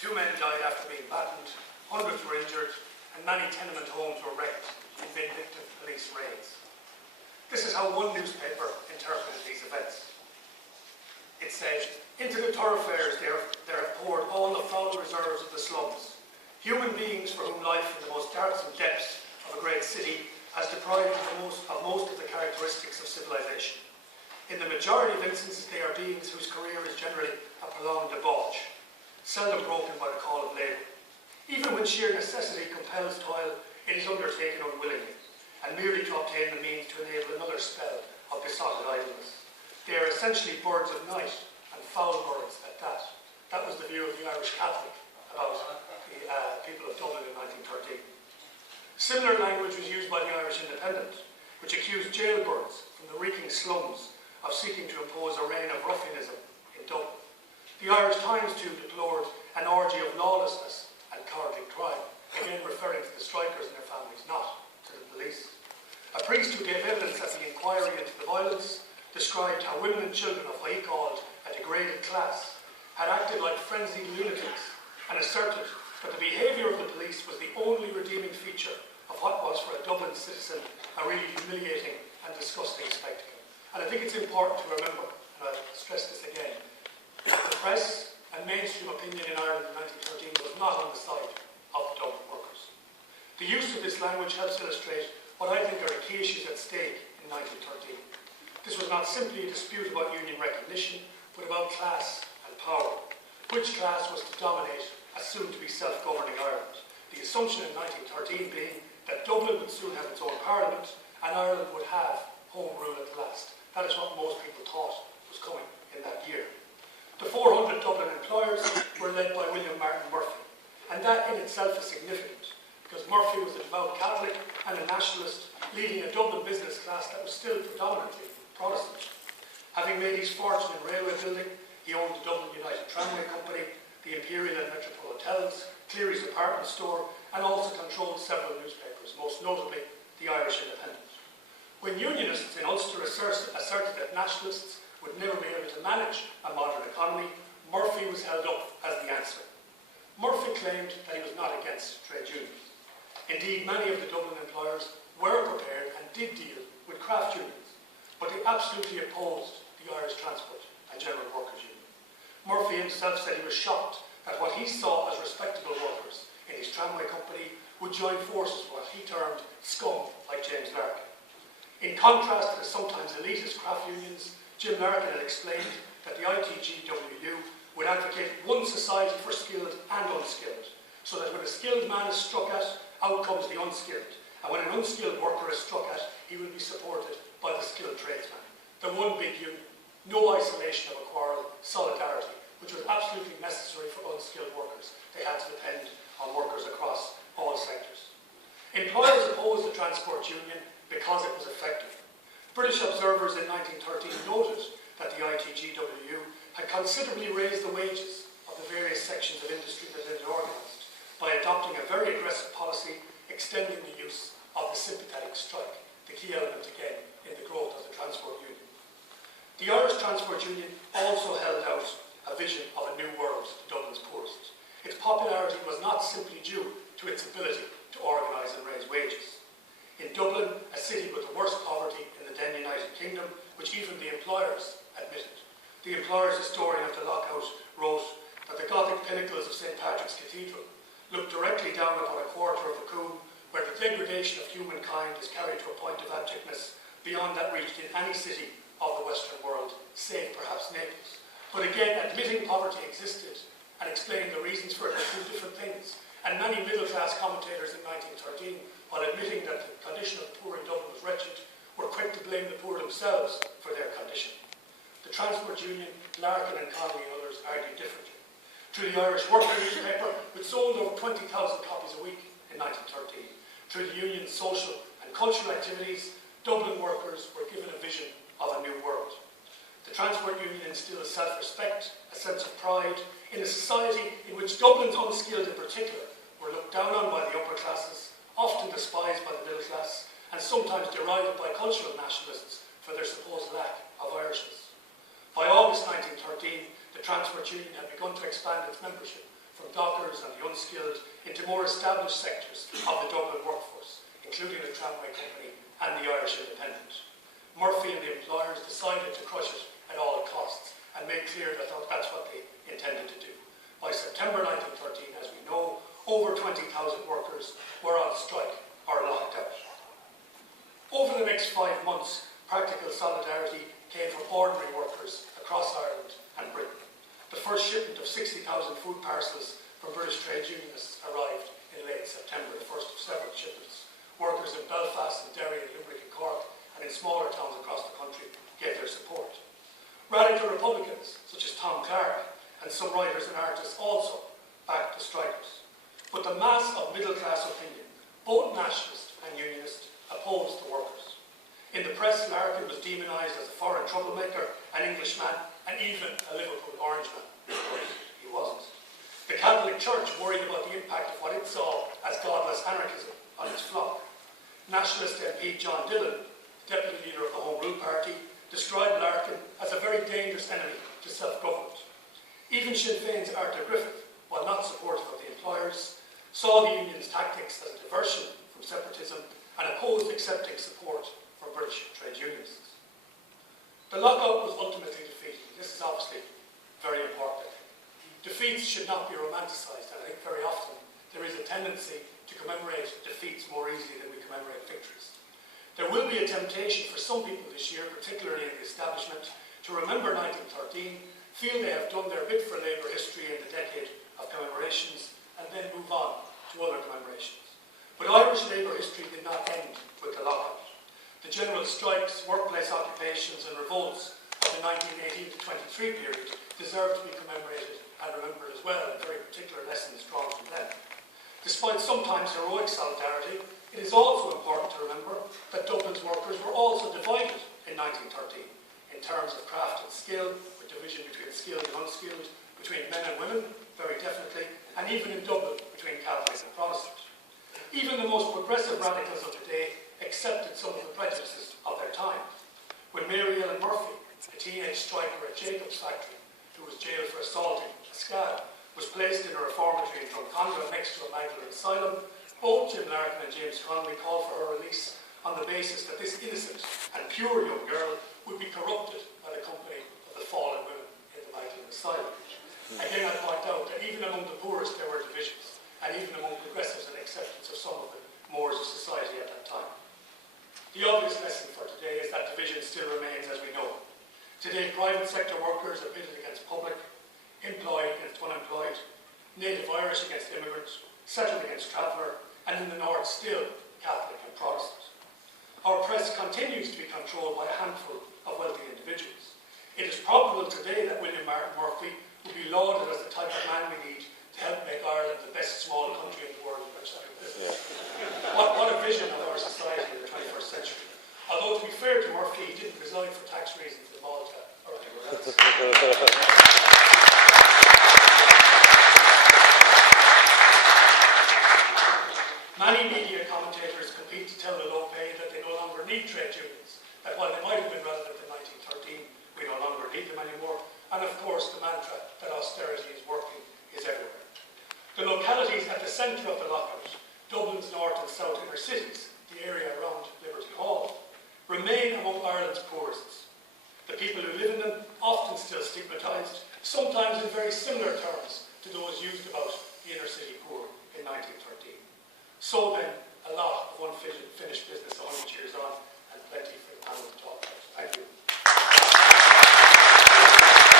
2 men died after being battened, hundreds were injured, and many tenement homes were wrecked in vindictive police raids. This is how one newspaper interpreted these events. It said, "Into the thoroughfares there have poured all the foul reserves of the slums, human beings for whom life in the most darksome depths of a great city has deprived of most of the characteristics of civilization. In the majority of instances, they are beings whose career is generally a prolonged debauch, seldom broken by the call of labour. Even when sheer necessity compels toil, it is undertaken unwillingly, and merely to obtain the means to enable another spell of besotted idleness. They are essentially birds of night, and foul birds at that." That was the view of the Irish Catholic about the people of Dublin in 1913. Similar language was used by the Irish Independent, which accused jailbirds from the reeking slums of seeking to impose a reign of ruffianism in Dublin. The Irish Times too deplored an orgy of lawlessness and cowardly crime, again referring to the strikers and their families, not to the police. A priest who gave evidence at the inquiry into the violence described how women and children of what he called a degraded class had acted like frenzied lunatics, and asserted that the behaviour of the police was the only redeeming feature of what was for a Dublin citizen a really humiliating and disgusting spectacle. And I think it's important to remember, and I'll stress this again, the press and mainstream opinion in Ireland in 1913 was not on the side of the Dublin workers. The use of this language helps illustrate what I think are the key issues at stake in 1913. This was not simply a dispute about union recognition, but about class and power. Which class was to dominate a soon-to-be self-governing Ireland? The assumption in 1913 being that Dublin would soon have its own parliament, and Ireland would have home rule at last. That is what most people thought was coming in that year. The 400 Dublin employers were led by William Martin Murphy, and that in itself is significant, because Murphy was a devout Catholic and a nationalist, leading a Dublin business class that was still predominantly Protestant. Having made his fortune in railway building, he owned the Dublin United Tramway Company, the Imperial and Metropole Hotels, Cleary's Department Store, and also controlled several newspapers, most notably the Irish Independent. When Unionists in Ulster asserted that nationalists would never be able to manage a modern economy, Murphy was held up as the answer. Murphy claimed that he was not against trade unions. Indeed, many of the Dublin employers were prepared and did deal with craft unions, but they absolutely opposed the Irish Transport and General Workers Union. Murphy himself said he was shocked at what he saw as respectable workers in his tramway company would join forces with what he termed scum like James Larkin. In contrast to the sometimes elitist craft unions, Jim Larkin had explained that the ITGWU would advocate one society for skilled and unskilled, so that when a skilled man is struck at, out comes the unskilled, and when an unskilled worker is struck at, he will be supported by the skilled tradesman. The one big union, no isolation of a quarrel, solidarity, which was absolutely necessary for unskilled workers. They had to depend on workers across all sectors. Employers opposed the transport union because it was effective. British observers in 1913 noted that the ITGWU had considerably raised the wages of the various sections of industry that it had organised by adopting a very aggressive policy extending the use of the sympathetic strike, the key element again in the growth of the transport union. The Irish Transport Union also held out a vision of a new world to Dublin's poorest. Its popularity was not simply due to its ability to organise and raise wages. In Dublin, a city with the worst poverty in the then United Kingdom, which even the employers admitted. The employers' historian of the Lockout wrote that the Gothic pinnacles of St. Patrick's Cathedral look directly down upon a quarter of a coombe where the degradation of humankind is carried to a point of abjectness beyond that reached in any city of the Western world, save perhaps Naples. But again, admitting poverty existed and explaining the reasons for it were two different things. And many middle-class commentators in 1913, while admitting that the condition of the poor in Dublin was wretched, were quick to blame the poor themselves for their condition. The Transport Union, Larkin and Connolly and others argued differently. Through the Irish Worker newspaper, which sold over 20,000 copies a week in 1913, through the union's social and cultural activities, Dublin workers were given a vision of a new world. The Transport Union instilled self-respect, a sense of pride, in a society in which Dublin's unskilled in particular were looked down on by the upper classes, often despised by the middle class, and sometimes derided by cultural nationalists for their supposed lack of Irishness. By August 1913, the Transport Union had begun to expand its membership from dockers and the unskilled into more established sectors of the Dublin workforce, including the tramway company and the Irish Independent. Murphy and the employers decided to crush it at all costs and made clear that that's what they intended to do. By September 1913, as we know, over 20,000 workers were on strike or locked out. Over the next 5 months, practical solidarity came from ordinary workers across Ireland and Britain. The first shipment of 60,000 food parcels from British trade unionists arrived in late September, the first of several shipments. Workers in Belfast and Derry and Limerick and Cork and in smaller towns across the country gave their support. Radical Republicans, such as Tom Clark, and some writers and artists also backed the strikers. But the mass of middle-class opinion, both nationalist and unionist, opposed the workers. In the press, Larkin was demonised as a foreign troublemaker, an Englishman, and even a Liverpool Orangeman. He wasn't. The Catholic Church worried about the impact of what it saw as godless anarchism on its flock. Nationalist MP John Dillon, deputy leader of the Home Rule Party, described Larkin as a very dangerous enemy to self-government. Even Sinn Féin's Arthur Griffith, while not supportive of the employers, saw the union's tactics as a diversion from separatism and opposed accepting support from British trade unionists. The lockout was ultimately defeated. This is obviously very important. Defeats should not be romanticised, and I think very often there is a tendency to commemorate defeats more easily than we commemorate victories. There will be a temptation for some people this year, particularly in the establishment, to remember 1913, feel they have done their bit for labour history in the decade of commemorations, and then move on to other commemorations. But Irish labour history did not end with the lockout. The general strikes, workplace occupations and revolts of the 1918 to 23 period deserve to be commemorated and remembered as well, and very particular lessons drawn from them. Despite sometimes heroic solidarity, it is also important to remember that Dublin's workers were also divided in 1913 in terms of craft and skill, with division between skilled and unskilled, between men and women, very definitely, and even in Dublin between Catholics and Protestants. Even the most progressive radicals of the day accepted some of the prejudices of their time. When Mary Ellen Murphy, a teenage striker at Jacob's factory, who was jailed for assaulting a scab, was placed in a reformatory in Drumcondra next to a Magdalen asylum, both Jim Larkin and James Connolly called for her release on the basis that this innocent and pure young girl would be corrupted by the company of the fallen women in the Magdalen asylum. Again, I point out that even among the poorest there were divisions, and even among progressives an acceptance of some of the mores of society at that time. The obvious lesson for today is that division still remains as we know. Today, private sector workers are pitted against public, employed against unemployed, native Irish against immigrants, settled against traveller, and in the north still Catholic and Protestant. Our press continues to be controlled by a handful of wealthy individuals. It is probable today that William Martin Murphy would be lauded as the type of man we need to help make Ireland the best small country in the world in which that exists. What a vision of our society in the 21st century. Although, to be fair to Murphy, he didn't resign for tax reasons in Malta or anywhere else. Many media commentators compete to tell the low paid that they no longer need trade unions, that while they might have been relevant in 1913, we no longer need them anymore, and of course the mantra that austerity is working is everywhere. The localities at the centre of the lockout, Dublin's north and south inner cities, the area around Liberty Hall, remain among Ireland's poorest. The people who live in them, often still stigmatised, sometimes in very similar terms to those used about the inner city poor in 1913. So then, a lot of unfinished business